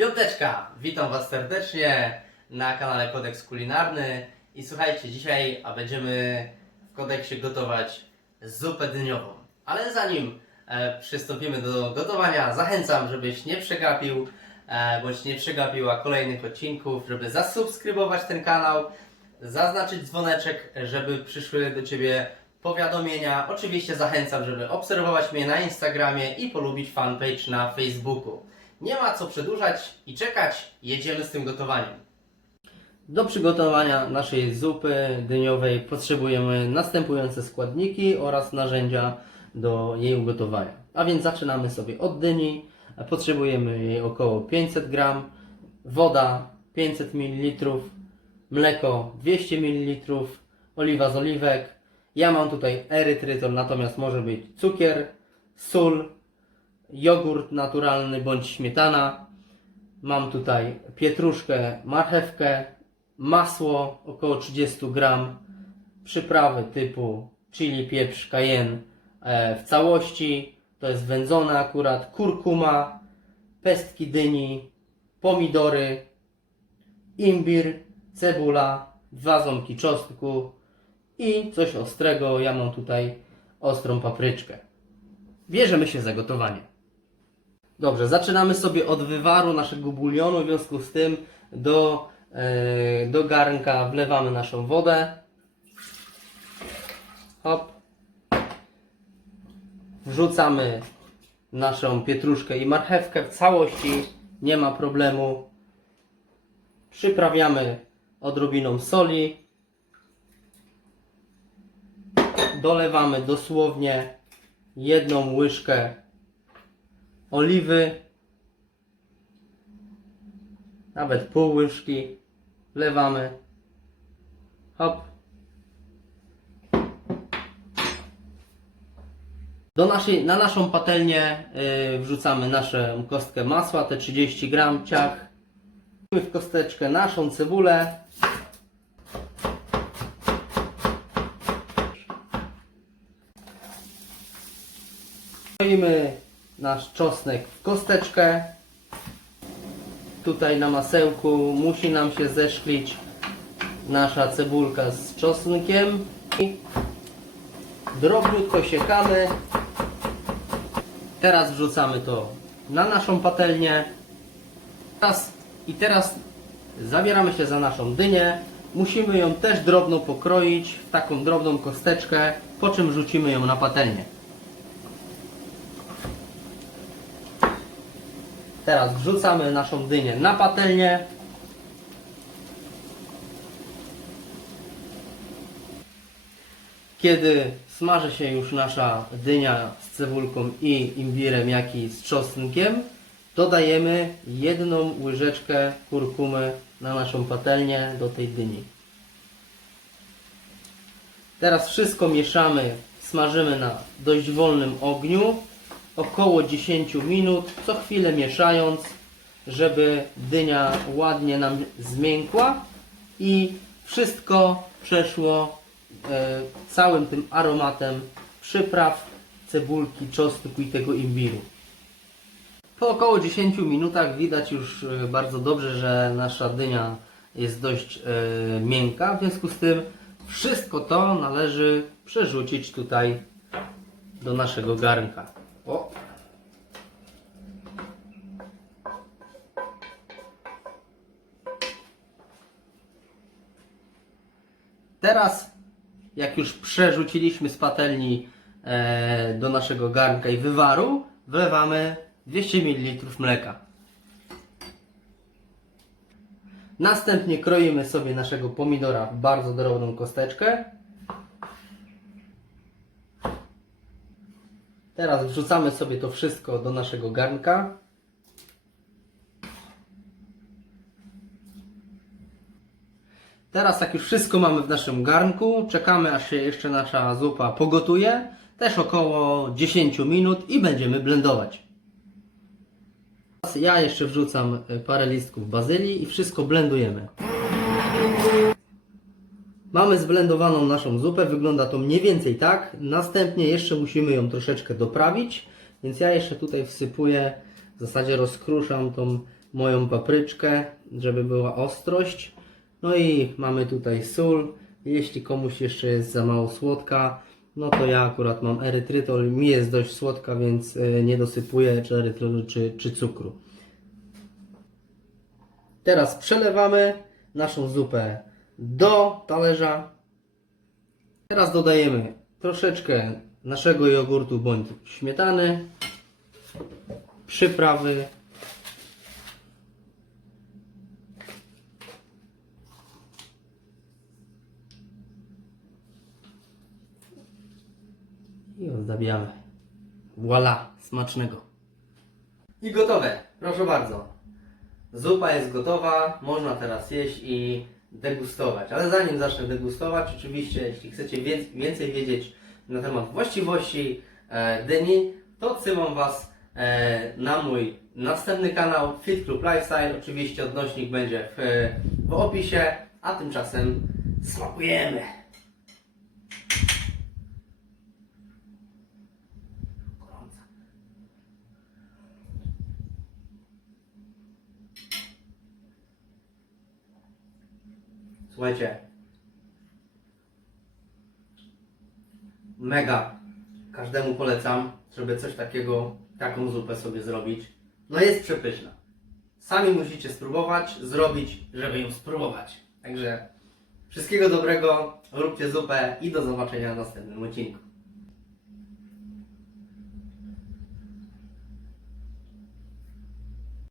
Piąteczka! Witam Was serdecznie na kanale Kodeks Kulinarny. I słuchajcie, dzisiaj będziemy w kodeksie gotować zupę dyniową. Ale zanim e, przystąpimy do gotowania, zachęcam, żebyś nie przegapił e, bądź nie przegapiła kolejnych odcinków, żeby zasubskrybować ten kanał, zaznaczyć dzwoneczek, żeby przyszły do Ciebie powiadomienia. Oczywiście zachęcam, żeby obserwować mnie na Instagramie i polubić fanpage na Facebooku. Nie ma co przedłużać i czekać, jedziemy z tym gotowaniem. Do przygotowania naszej zupy dyniowej potrzebujemy następujące składniki oraz narzędzia do jej ugotowania. A więc zaczynamy sobie od dyni. Potrzebujemy jej około 500 g, woda 500 ml, mleko 200 ml, oliwa z oliwek. Ja mam tutaj erytrytol, natomiast może być cukier, sól, jogurt naturalny bądź śmietana. Mam tutaj pietruszkę, marchewkę, masło około 30 gram, przyprawy typu chili, pieprz, cayenne e, w całości, to jest wędzone akurat, kurkuma, pestki dyni, pomidory, imbir, cebula, dwa ząbki czosnku i coś ostrego, ja mam tutaj ostrą papryczkę. Bierzemy się za gotowanie. Dobrze, zaczynamy sobie od wywaru naszego bulionu, w związku z tym do, e, do garnka wlewamy naszą wodę. Hop. Wrzucamy naszą pietruszkę i marchewkę w całości, nie ma problemu. Przyprawiamy odrobiną soli. Dolewamy dosłownie jedną łyżkę oliwy, nawet pół łyżki, wlewamy, hop. Do naszej, na naszą patelnię y, wrzucamy naszą kostkę masła, te 30 gram ciach. W kosteczkę naszą cebulę. Kroimy nasz czosnek w kosteczkę. Tutaj na masełku musi nam się zeszklić nasza cebulka z czosnkiem. Drobniutko siekamy. Teraz wrzucamy to na naszą patelnię. Teraz, I teraz zabieramy się za naszą dynię. Musimy ją też drobno pokroić w taką drobną kosteczkę, po czym wrzucimy ją na patelnię. Teraz wrzucamy naszą dynię na patelnię. Kiedy smaży się już nasza dynia z cebulką i imbirem, jak i z czosnkiem, dodajemy jedną łyżeczkę kurkumy na naszą patelnię do tej dyni. Teraz wszystko mieszamy, smażymy na dość wolnym ogniu, około 10 minut, co chwilę mieszając, żeby dynia ładnie nam zmiękła i wszystko przeszło e, całym tym aromatem przypraw, cebulki, czosnku i tego imbiru. Po około 10 minutach widać już e, bardzo dobrze, że nasza dynia jest dość e, miękka, w związku z tym wszystko to należy przerzucić tutaj do naszego garnka. Teraz, jak już przerzuciliśmy z patelni e, do naszego garnka i wywaru, wlewamy 200 ml mleka. Następnie kroimy sobie naszego pomidora w bardzo drobną kosteczkę. Teraz wrzucamy sobie to wszystko do naszego garnka. Teraz jak już wszystko mamy w naszym garnku, czekamy aż się jeszcze nasza zupa pogotuje. Też około 10 minut i będziemy blendować. Ja jeszcze wrzucam y, parę listków bazylii i wszystko blendujemy. Mamy zblendowaną naszą zupę, wygląda to mniej więcej tak. Następnie jeszcze musimy ją troszeczkę doprawić, więc ja jeszcze tutaj wsypuję, w zasadzie rozkruszam tą moją papryczkę, żeby była ostrość. No i mamy tutaj sól. Jeśli komuś jeszcze jest za mało słodka, no to ja akurat mam erytrytol. Mi jest dość słodka, więc e, nie dosypuję czy erytrytolu, czy, czy cukru. Teraz przelewamy naszą zupę do talerza. Teraz dodajemy troszeczkę naszego jogurtu bądź śmietany, przyprawy. I ozdabiamy. Voila, smacznego. I gotowe, proszę bardzo. Zupa jest gotowa, można teraz jeść i degustować. Ale zanim zacznę degustować, oczywiście, jeśli chcecie więcej wiedzieć na temat właściwości e, dyni, to odsyłam Was e, na mój następny kanał Fit Club Lifestyle. Oczywiście odnośnik będzie w, w opisie, a tymczasem smakujemy. Słuchajcie. Mega. Każdemu polecam, żeby coś takiego, taką zupę sobie zrobić. No jest przepyszna. Sami musicie spróbować, zrobić, żeby ją spróbować. Także wszystkiego dobrego, róbcie zupę i do zobaczenia w następnym odcinku.